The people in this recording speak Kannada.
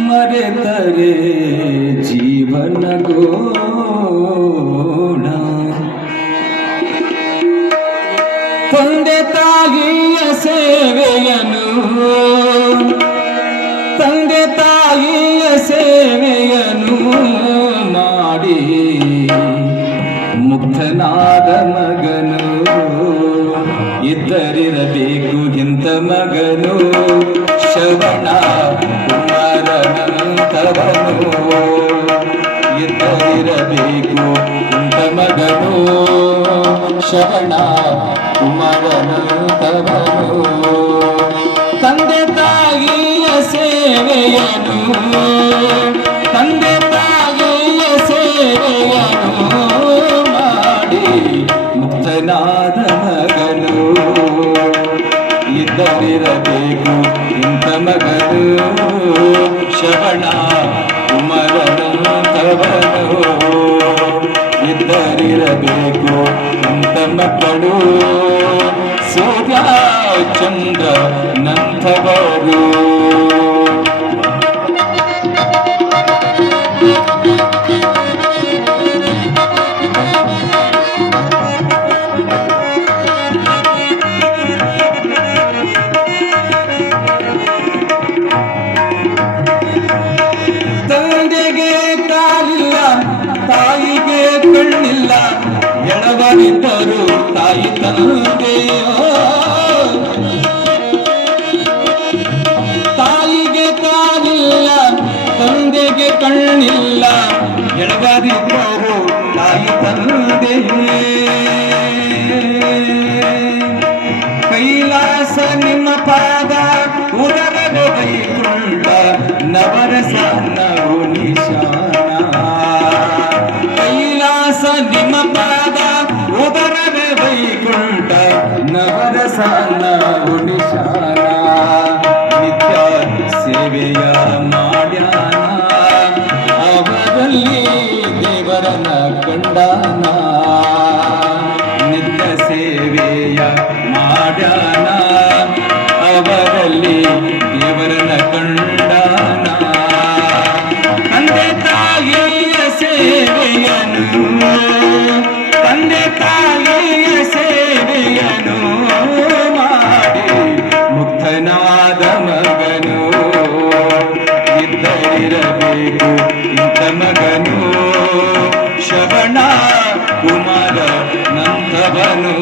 ಮರೆತರೆ ಜೀವನ ಗೋಣ ತಂದೆ ತಾಯಿಯ ಸೇವೆಯನು ತಂದೆ ತಾಯಿಯ ಸೇವೆಯನು ಮಾಡಿ ಮುಕ್ತನಾದ ಮಗನು ಇದ್ದರಿರಬೇಕು ಇಂಥ ಮಗನು ಶ್ರವಣ ಕುಮಾರನಂತವನು ಇದ್ದರಿರಬೇಕು ಇಂಥ ಮಗನು ಶ್ರವಣ ಕುಮಾರನಂತವನು ತಂದೆ ತಾಯಿಯ ಸೇವೆಯನು ತಂದೆ ತಾಯಿಯ ಸೇವೆಯನು ಮಾಡಿ ಮುಕ್ತನಾದ ಮಗನು ಇದ್ದರಿರಬೇಕು ಇಂಥ ಮಗನು ಶ್ರವಣ ಕುಮಾರನಂತವನು ಇದ್ದರಿರಬೇಕು ಇಂಥ ಮಕ್ಕಳು ಸೂರ್ಯ ಚಂದ್ರ ನಂತವರು ತಂದೆಗೆ ಕಾಲಿಲ್ಲ ತಾಯಿಗೆ ಕಣ್ಣಿಲ್ಲ ಎಡವರಿದ್ದರು ತಾಯಿ ತಂದೆಯೋ ತಾಯಿಗೆ ಕಾಲಿಲ್ಲ ತಂದೆಗೆ ಕಣ್ಣಿಲ್ಲ ಎಡವರಿದ್ದರು ತಾಯಿ ತಂದೆಯೇ ಕೈಲಾಸ ನಿಮ್ಮ ಪಾದ ಉದರದೆ ವೈಕುಂಠ ನವರಸ ನವು ನಿಶಾನ ಕೈಲಾಸ ನಿಮ್ಮ ಪಾದ ಉದರದೆ ವೈಕುಂಠ ನವರಸ ನವು ನಿಶಾನ ನಿತ್ಯ ಸೇವೆಯ ಮಾಡ್ಯಾನ ಅವರಲ್ಲಿ ದೇವರನ ಕಂಡಾನ ನಿತ್ಯ ಸೇವೆಯ ಮಾಡ್ಯಾನ ಅವರಲ್ಲಿ ದೇವರನ ಕಂಡಾನ ತಂದೆ ತಾಯಿಯ ಸೇವೆಯನು ತಂದೆ ತಾಯಿಯ ಸೇವೆಯನು ಮಾಡಿ ಮುಕ್ತನಾದ ಮಗನು ಇದ್ದರಿರಬೇಕು ಇಂಥ ಮಗನು ಶ್ರವಣ ಕುಮಾರ ನಂತವನು